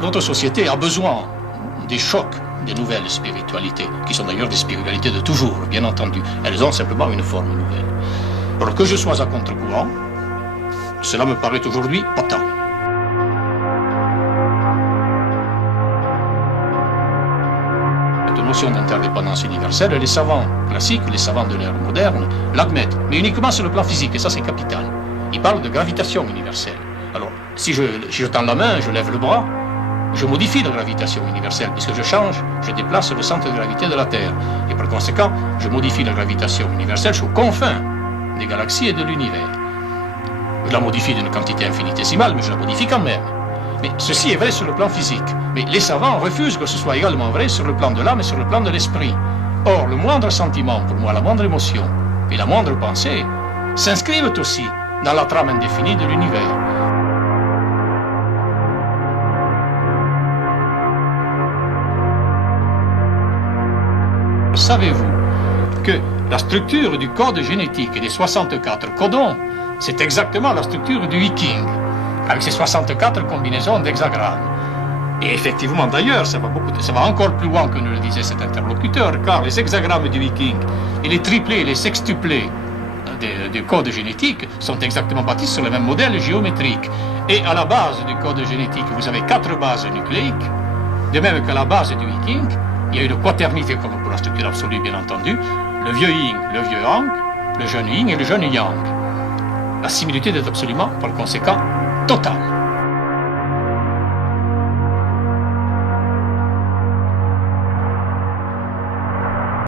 notre société a besoin des chocs des nouvelles spiritualités, qui sont d'ailleurs des spiritualités de toujours, bien entendu. Elles ont simplement une forme nouvelle. Alors que je sois à contre-courant, cela me paraît aujourd'hui pas tant. Cette notion d'interdépendance universelle, les savants classiques, les savants de l'ère moderne, l'admettent, mais uniquement sur le plan physique, et ça c'est capital. Ils parlent de gravitation universelle. Alors, si je tends la main, je lève le bras, je modifie la gravitation universelle, puisque je change, je déplace le centre de gravité de la Terre. Et par conséquent, je modifie la gravitation universelle, je suis aux confins des galaxies et de l'univers. Je la modifie d'une quantité infinitésimale, mais je la modifie quand même. Mais ceci est vrai sur le plan physique. Mais les savants refusent que ce soit également vrai sur le plan de l'âme et sur le plan de l'esprit. Or, le moindre sentiment, pour moi, la moindre émotion et la moindre pensée s'inscrivent aussi dans la trame indéfinie de l'univers. Savez-vous que la structure du code génétique et des 64 codons, c'est exactement la structure du Viking, avec ses 64 combinaisons d'hexagrammes. Et effectivement, d'ailleurs, ça va encore plus loin que nous le disait cet interlocuteur, car les hexagrammes du Viking et les triplés et les sextuplés du code génétique sont exactement bâtis sur le même modèle géométrique. Et à la base du code génétique, vous avez 4 bases nucléiques, de même qu'à la base du Viking, il y a une quaternité, comme pour la structure absolue, bien entendu, le vieux yin, le vieux yang, le jeune yin et le jeune yang. La similitude est absolument, par conséquent, totale.